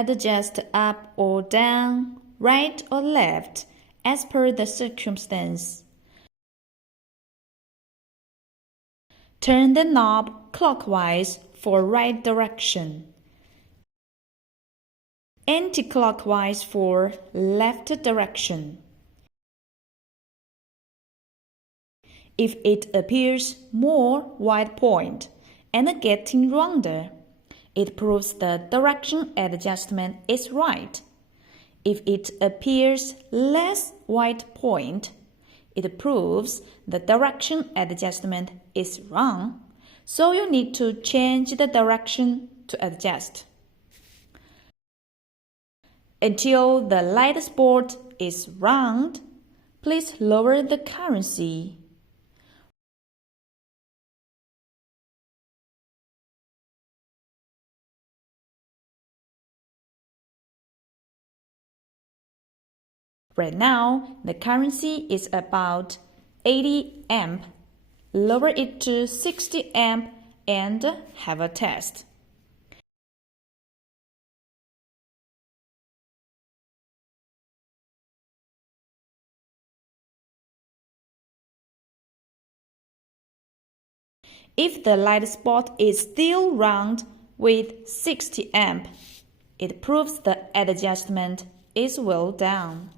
Adjust up or down, right or left, as per the circumstance. Turn the knob clockwise for right direction, anti-clockwise for left direction. If it appears more white point and getting rounder, it proves the direction adjustment is right. If it appears less white point, it proves the direction adjustment is wrong, so you need to change the direction to adjust. Until the light spot is round, please lower the currency. Right now, the currency is about 80 amp. Lower it to 60 amp and have a test. If the light spot is still round with 60 amp, it proves the adjustment is well done.